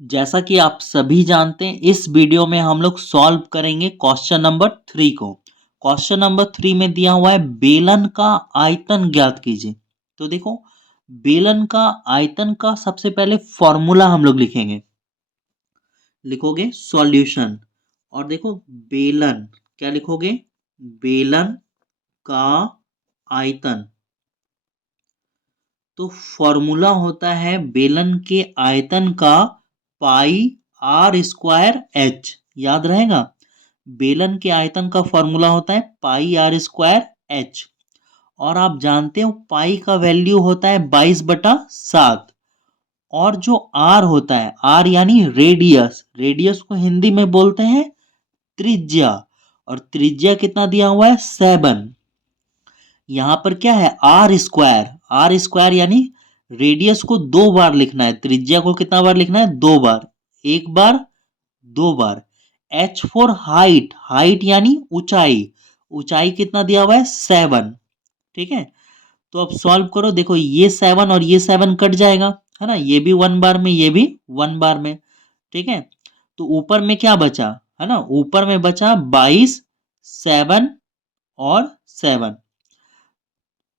जैसा कि आप सभी जानते हैं, इस वीडियो में हम लोग सॉल्व करेंगे क्वेश्चन नंबर 3 को। क्वेश्चन नंबर 3 में दिया हुआ है बेलन का आयतन ज्ञात कीजिए। तो देखो, बेलन का आयतन का सबसे पहले फॉर्मूला हम लोग लिखेंगे। लिखोगे सॉल्यूशन, और देखो बेलन क्या लिखोगे, बेलन का आयतन। तो फॉर्मूला होता है बेलन के आयतन का पाई आर स्क्वायर एच। याद रहेगा, बेलन के आयतन का फॉर्मूला होता है पाई आर स्क्वायर एच। और आप जानते हो पाई का वैल्यू होता है 22/7। और जो आर होता है, आर यानी रेडियस, रेडियस को हिंदी में बोलते हैं त्रिज्या। और त्रिज्या कितना दिया हुआ है, 7। यहां पर क्या है, आर स्क्वायर। आर स्क्वायर यानी रेडियस को 2 बार लिखना है, त्रिज्या को कितना बार लिखना है, 2 बार। 1 बार, 2 बार। एच फॉर हाइट, हाइट यानी ऊंचाई, ऊंचाई कितना दिया हुआ है, 7। ठीक है, तो अब सॉल्व करो। देखो ये 7 और ये 7 कट जाएगा, है ना, ये भी 1 बार में, ये भी 1 बार में। ठीक है, तो ऊपर में क्या बचा, है ना, ऊपर में बचा 22, 7 और 7,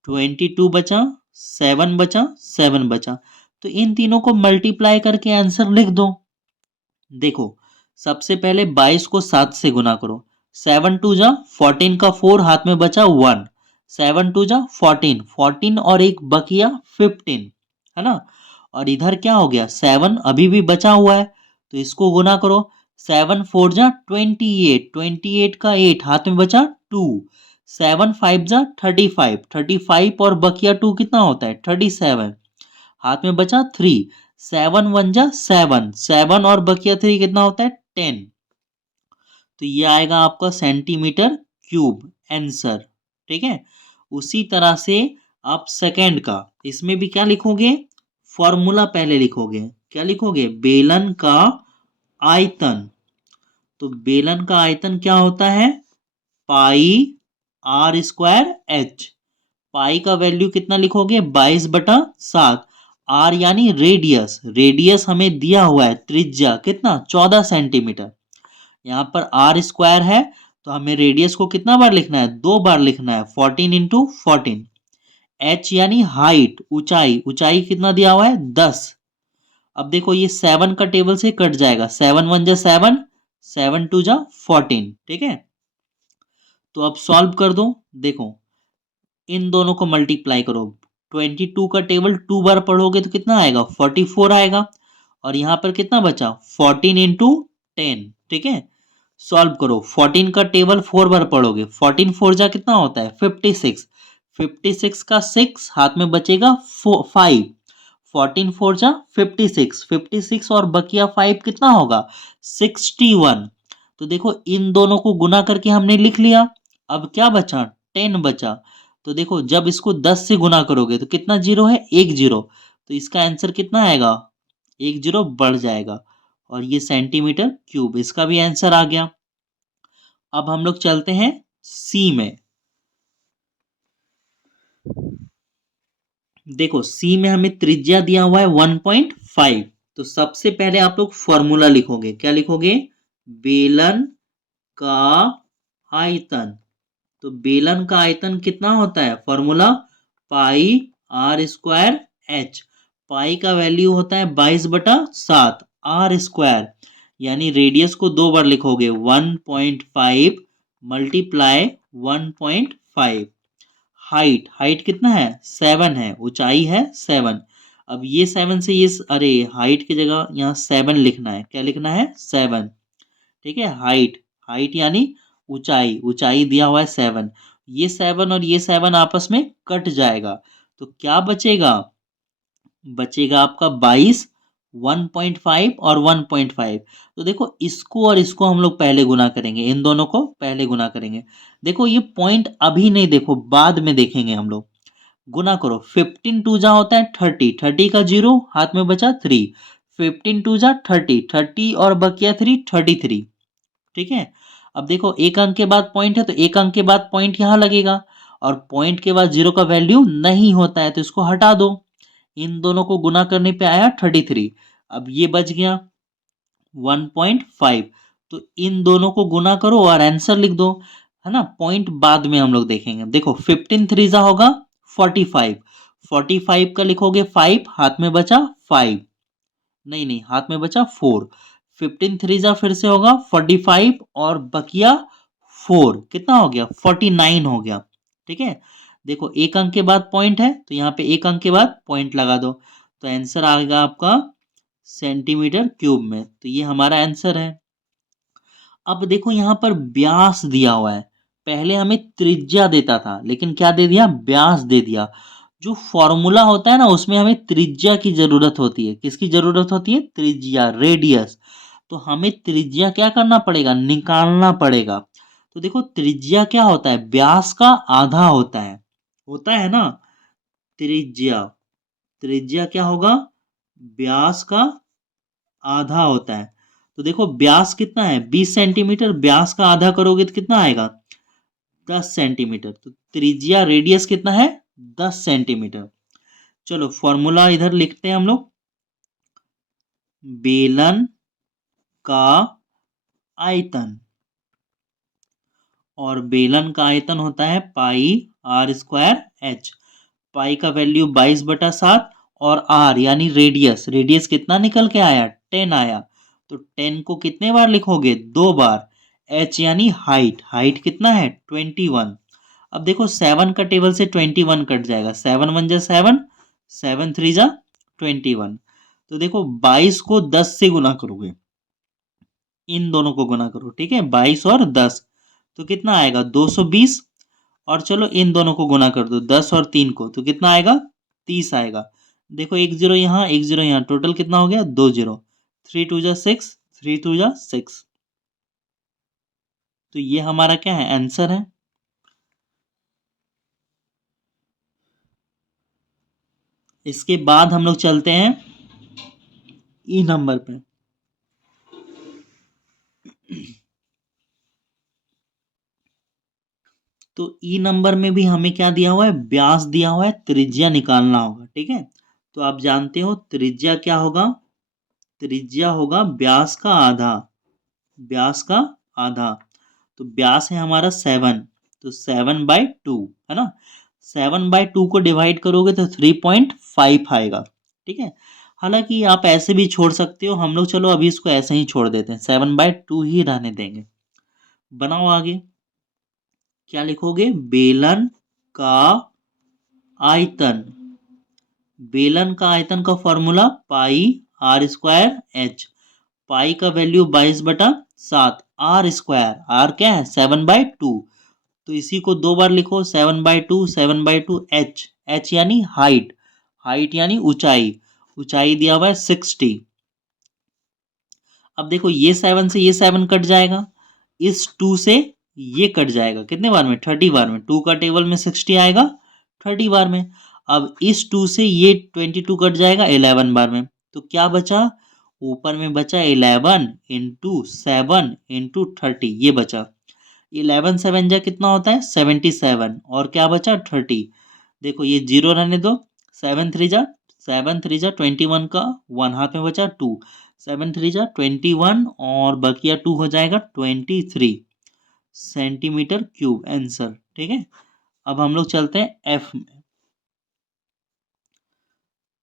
22 बचा, 7 बचा, 7 बचा। तो इन तीनों को मल्टीप्लाई करके आंसर लिख दो। देखो, सबसे पहले 22 को 7 से गुना करो। 7 टू जा 14 का 4 हाथ में बचा 1। 7 टू जा 14, 14 और एक बकिया 15, है ना। और इधर क्या हो गया, 7 अभी भी बचा हुआ है, तो इसको गुना करो। 7 4 जा 28, 28 का 8 हाथ में बचा 2। 7 5 जा 35, 35 और बकिया 2 कितना होता है, 37, हाथ में बचा 3। 7 1 जा 7, 7 और बकिया 3 कितना होता है, 10। तो ये आएगा आपका सेंटीमीटर क्यूब आंसर। ठीक है, उसी तरह से आप सेकंड का, इसमें भी क्या लिखोगे, फॉर्मूला पहले लिखोगे। क्या लिखोगे, बेलन का आयतन। तो बेलन का आयतन क्या होता है, पाई आर स्क्वायर एच। पाई का वैल्यू कितना लिखोगे, 22/7। आर यानी रेडियस, रेडियस हमें दिया हुआ है त्रिज्या कितना, 14 सेंटीमीटर। यहाँ पर आर स्क्वायर है, तो हमें रेडियस को कितना बार लिखना है, 2 बार लिखना है, 14 × 14। एच यानी हाइट, ऊंचाई, ऊंचाई कितना दिया हुआ है, 10। अब देखो ये 7 का टेबल से कट जाएगा, 7 1 जा 7, 7 2 जा 14। ठीक है, तो अब सॉल्व कर दो। देखो इन दोनों को मल्टीप्लाई करो। 22 का टेबल 2 बार पढ़ोगे तो कितना आएगा, 44 आएगा। और यहाँ पर कितना बचा, 14 × 10। ठीक है, सॉल्व करो। 14 का टेबल 4 बार पढ़ोगे, 14 4 जा कितना होता है, 56। 56 का 6 हाथ में बचेगा 5। 14 4 जा 56, 56 और बकिया 5 कितना होगा, 61। तो देखो इन दोनों को गुना करके हमने लिख लिया। अब क्या बचा, 10 बचा। तो देखो जब इसको 10 से गुना करोगे तो कितना जीरो है, 1 जीरो। तो इसका आंसर कितना आएगा, 1 जीरो बढ़ जाएगा। और ये सेंटीमीटर क्यूब, इसका भी आंसर आ गया। अब हम लोग चलते हैं सी में। देखो सी में हमें त्रिज्या दिया हुआ है 1.5। तो सबसे पहले आप लोग फॉर्मूला लिखोगे। क्या लिखोगे, बेलन का आयतन। तो बेलन का आयतन कितना होता है, formula pi R square H. Pi का वैल्यू होता है 22/7। आर स्क्वायर यानी रेडियस को 2 बार लिखोगे, 1.5 मल्टीप्लाई 1.5। हाइट, हाइट कितना है, 7 है, ऊंचाई है 7। अब ये 7 से ये, अरे हाइट की जगह यहाँ 7 लिखना है। क्या लिखना है, 7। ठीक है, हाइट, हाइट यानी ऊंचाई, ऊंचाई दिया हुआ है 7। ये 7 और ये 7 आपस में कट जाएगा, तो क्या बचेगा, बचेगा आपका 22, 1.5 और 1.5। तो देखो इसको और इसको हम लोग पहले गुना करेंगे, इन दोनों को पहले गुना करेंगे। देखो ये पॉइंट अभी नहीं देखो, बाद में देखेंगे हम लोग। गुना करो, 15 2 जा होता है 30, 30 का 0 हाथ में बचा 3। 15 2 जा 30, 30 और बकिया 3, 33। ठीक है, अब देखो एक अंक के बाद पॉइंट है, तो एक अंक के बाद पॉइंट यहाँ लगेगा। और पॉइंट के बाद 0 का वैल्यू नहीं होता है, तो इसको हटा दो। इन दोनों को गुना करने पे आया 33। अब ये बच गया, 1.5। तो इन दोनों को गुना करो और आंसर लिख दो, है ना। पॉइंट बाद में हम लोग देखेंगे। देखो 15 3 होगा 45, 45 का लिखोगे 5, हाथ में बचा 5, नहीं नहीं हाथ में बचा 4, 15 3 फिर से होगा 45 और बकिया 4, कितना हो गया 49 हो गया। ठीक है, देखो एक अंक के बाद पॉइंट है तो यहाँ पे एक अंक के बाद पॉइंट लगा दो, तो आंसर आएगा आपका सेंटीमीटर क्यूब में। तो ये हमारा आंसर है। अब देखो यहाँ पर व्यास दिया हुआ है, पहले हमें त्रिज्या देता था लेकिन क्या दे दिया, व्यास दे दिया। जो फॉर्मूला होता है ना उसमें हमें त्रिज्या की जरूरत होती है, किसकी जरूरत होती है, त्रिज्या, रेडियस। तो हमें त्रिज्या क्या करना पड़ेगा, निकालना पड़ेगा। तो देखो त्रिज्या क्या होता है, व्यास का आधा होता है ना त्रिज्या। त्रिज्या क्या होगा, व्यास का आधा होता है। तो देखो व्यास कितना है 20 सेंटीमीटर, व्यास का आधा करोगे तो कितना आएगा 10 सेंटीमीटर। तो त्रिज्या रेडियस कितना है 10 सेंटीमीटर। चलो फॉर्मूला इधर लिखते हैं हम लोग। बेलन का आयतन, और बेलन का आयतन होता है पाई आर स्क्वायर एच। पाई का वैल्यू 22/7 और आर यानी रेडियस, रेडियस कितना निकल के आया 10 आया। तो 10 को कितने बार लिखोगे, 2 बार। एच यानी हाइट, हाइट कितना है 21। अब देखो 7 का टेबल से 21 कट जाएगा, 7 1 जा 7, 7 3 जा 21। तो देखो 22 को 10 से गुना करोगे, इन दोनों को गुना करो, ठीक है 22 और 10, तो कितना आएगा 220। और चलो इन दोनों को गुना कर दो 10 और 3 को, तो कितना आएगा 30 आएगा। देखो एक जीरो यहाँ एक जीरो यहाँ, टोटल कितना हो गया 2 जीरो, 3 2 जा 6, 3 2 जा 6। तो ये हमारा क्या है, आंसर है। इसके बाद हम लोग चलते हैं ई नंबर पे। तो ई नंबर में भी हमें क्या दिया हुआ है, व्यास दिया हुआ है, त्रिज्या निकालना होगा, ठीक है। तो आप जानते हो त्रिज्या क्या होगा, त्रिज्या होगा व्यास का आधा, व्यास का आधा। तो व्यास है हमारा 7, तो 7/2 है ना। 7/2 को डिवाइड करोगे तो 3.5 आएगा, ठीक है। हालांकि आप ऐसे भी छोड़ सकते हो, हम लोग चलो अभी इसको ऐसे ही छोड़ देते हैं, 7/2 ही रहने देंगे। बनाओ आगे, क्या लिखोगे, बेलन का आयतन। बेलन का आयतन का formula pi R square H. Pi का वैल्यू 22/7, आर स्क्वायर, आर क्या है 7/2। तो इसी को 2 बार लिखो, 7/2, 7/2 एच, एच यानी हाइट, हाइट यानी ऊंचाई, ऊंचाई दिया हुआ है 60। अब देखो ये 7 से ये 7 कट जाएगा, इस 2 से ये कट जाएगा, कितने बार में 30 बार में, 2 का टेबल में 60 आएगा 30 बार में। अब इस 2 से ये 22 कट जाएगा 11 बार में। तो क्या बचा, ऊपर में बचा 11 इंटू 7 इंटू 30, ये बचा। 11 7 जा कितना होता है 77, और क्या बचा 30। देखो ये जीरो रहने दो, 7 3 जा 21 का 1 हाथ में बचा 2, 7 3 जा 21 और बकिया 2 हो जाएगा 23 सेंटीमीटर क्यूब, आंसर, ठीक है। अब हम लोग चलते हैं एफ में।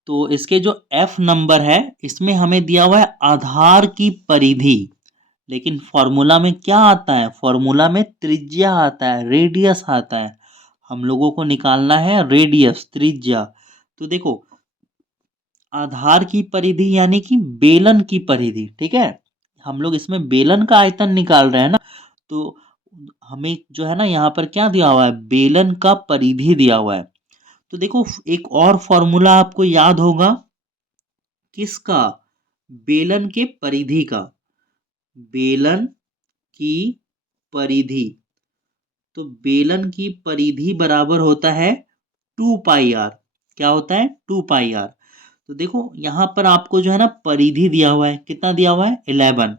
तो इसके जो एफ नंबर है इसमें हमें दिया हुआ है आधार की परिधि, लेकिन फॉर्मूला में क्या आता है, फॉर्मूला में त्रिज्या आता है, रेडियस आता है। हम लोगों को निकालना है रेडियस, त्रिज्या। तो देखो आधार की परिधि यानी कि बेलन की परिधि, ठीक है। हम लोग इसमें बेलन का आयतन निकाल रहे हैं ना, तो हमें जो है ना यहाँ पर क्या दिया हुआ है, बेलन का परिधि दिया हुआ है। तो देखो एक और फॉर्मूला आपको याद होगा, किसका, बेलन के परिधि का, बेलन की परिधि। तो बेलन की परिधि बराबर होता है 2 पाई आर। क्या होता है 2 पाई आर। तो देखो यहाँ पर आपको जो है ना परिधि दिया हुआ है, कितना दिया हुआ है 11।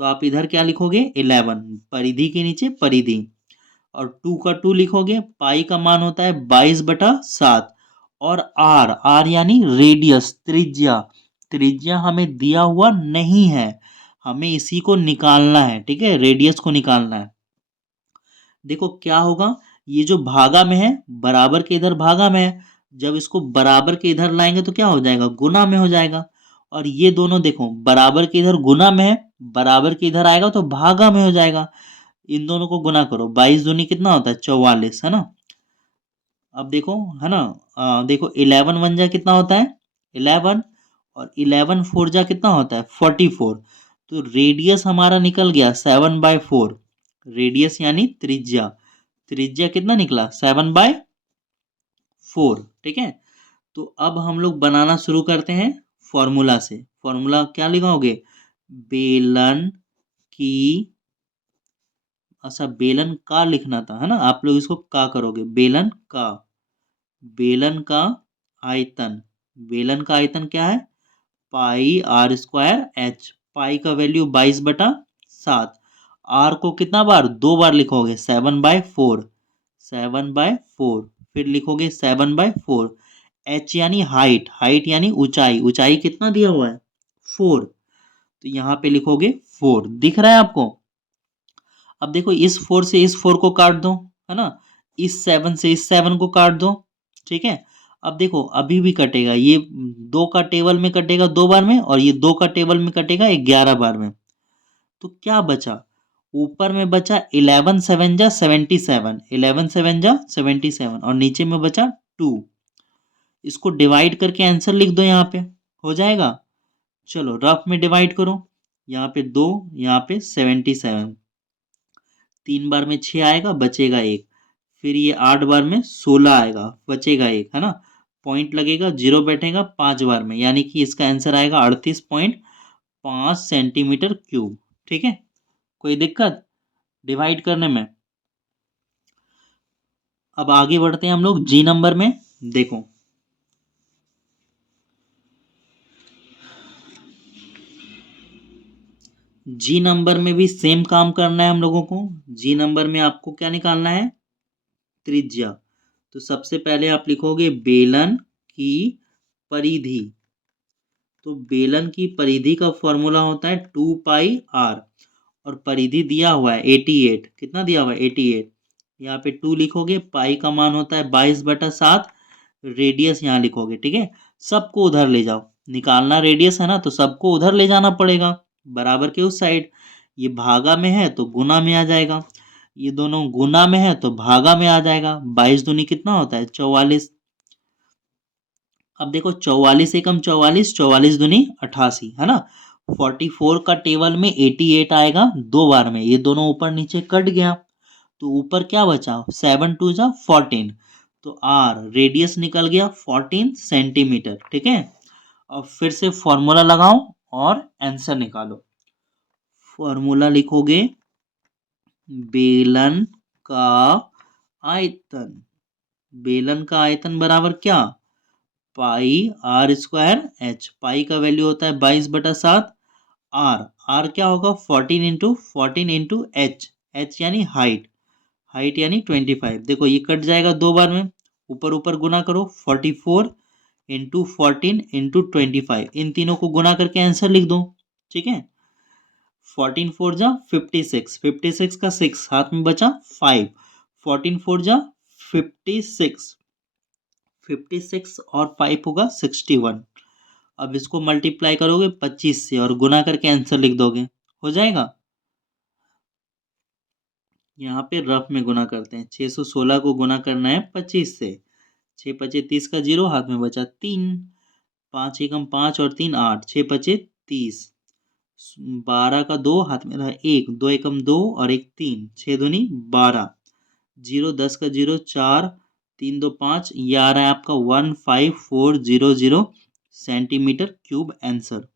तो आप इधर क्या लिखोगे 11, परिधि के नीचे परिधि, और 2 का 2 लिखोगे, पाई का मान होता है 22/7, और आर, आर यानी रेडियस, त्रिज्या, त्रिज्या हमें दिया हुआ नहीं है। हमें इसी को निकालना है, ठीक है, रेडियस को निकालना है। देखो क्या होगा, ये जो भागा में है बराबर के इधर भागा में है, जब इसको बराबर के इधर लाएंगे तो क्या हो जाएगा, गुना में हो जाएगा। और ये दोनों देखो बराबर के इधर गुना में है, बराबर के इधर आएगा तो भागा में हो जाएगा। इन दोनों को गुना करो, 22 दूनी कितना होता है, 44, है ना। अब देखो, है ना, देखो 11 वन जा कितना होता है, 11, और 11 फोर जा कितना होता है, 44। तो रेडियस हमारा निकल गया 7/4, रेडियस यानी त्रिज्या, त्रिज्या कितना निकला, 7/4, ठीक है। तो अब हम लोग बनाना शुरू करते हैं फॉर्मूला से। फॉर्मूला क्या लिखाओगे, बेलन की, अच्छा बेलन का लिखना था, है ना, आप लोग इसको का करोगे, बेलन का, बेलन का आयतन, बेलन का आयतन क्या है, पाई आर स्क्वायर एच, पाई का वैल्यू 22/7, आर को कितना बार, 2 बार लिखोगे, 7/4, 7/4, फिर लिखोगे 7/4, एच यानी हाइट, हाइट यानी ऊंचाई, ऊंचाई कितना दिया हुआ है, 4, तो यहाँ पे लिखोगे 4, दिख रहा है आपको। अब देखो इस 4 से इस 4 को काट दो, है ना, इस 7 से इस 7 को काट दो, ठीक है। अब देखो अभी भी कटेगा, ये 2 का टेबल में कटेगा 2 बार में, और ये 2 का टेबल में कटेगा 11 बार में। तो क्या बचा, ऊपर में बचा 11 7 जा 77, 11 7 जा 77, और नीचे में बचा 2। इसको डिवाइड करके आंसर लिख दो, यहाँ पे हो जाएगा। चलो रफ में डिवाइड करो, यहाँ पे 2, यहाँ पे 77, 3 बार में 6 आएगा, बचेगा 1, फिर ये 8 बार में 16 आएगा, बचेगा 1, है ना, पॉइंट लगेगा, जीरो बैठेगा 5 बार में, यानी कि इसका आंसर आएगा 38.5 सेंटीमीटर क्यूब, ठीक है। कोई दिक्कत डिवाइड करने में। अब आगे बढ़ते हैं हम लोग जी नंबर में। देखो जी नंबर में भी सेम काम करना है हम लोगों को। जी नंबर में आपको क्या निकालना है, त्रिज्या। तो सबसे पहले आप लिखोगे बेलन की परिधि। तो बेलन की परिधि का फॉर्मूला होता है 2πr, और परिधि दिया हुआ है 88, कितना दिया हुआ है 88, यहाँ पे 2 लिखोगे, पाई का मान होता है 22/7, रेडियस यहाँ लिखोगे, ठीक है। सबको उधर ले जाओ, निकालना रेडियस है ना, तो सबको उधर ले जाना पड़ेगा, बराबर के उस साइड। ये भागा में है तो गुना में आ जाएगा, ये दोनों गुना में है तो भागा में आ जाएगा। 22 दूनी कितना होता है, 44। अब देखो 44 एकम 44, 44 दूनी 88, है ना। 44 का टेबल में 88 आएगा 2 बार में, ये दोनों ऊपर नीचे कट गया, तो ऊपर क्या बचा, 7 2 जा 14, तो आर रेडियस निकल गया 14 सेंटीमीटर, ठीक है। अब फिर से फॉर्मूला लगाओ और आंसर निकालो। फॉर्मूला लिखोगे बेलन का आयतन, बेलन का आयतन बराबर क्या, पाई आर स्क्वायर एच, पाई का वैल्यू होता है 22/7, आर, आर क्या होगा 14 इंटू एच, एच यानी हाइट, हाइट यानी 25। देखो ये कट जाएगा 2 बार में, ऊपर ऊपर गुना करो, 44 इंटू 14 इंटू 25, इन तीनों को गुना करके आंसर लिख दो, ठीक है। 14 4 जा 56, 56 का 6 हाथ में बचा 5, 14 4 जा 56, 56 और 5 होगा 61। अब इसको मल्टीप्लाई करोगे 25 से और गुना करके आंसर लिख दोगे, हो जाएगा। यहाँ पे रफ में गुना करते हैं, 616 को गुना करना है 25 से, 6 पचे 30 का 0, हाथ में बचा 3, 5 एकम 5 और 3 8, 6 पचे 30, 12 का 2 हाथ में रहा 1, 2 एकम 2 और 1 3, 6 दूनी 12, 0 10 का 0 4, 3 2 5, ये आ रहा है आपका 15400 सेंटीमीटर क्यूब आंसर।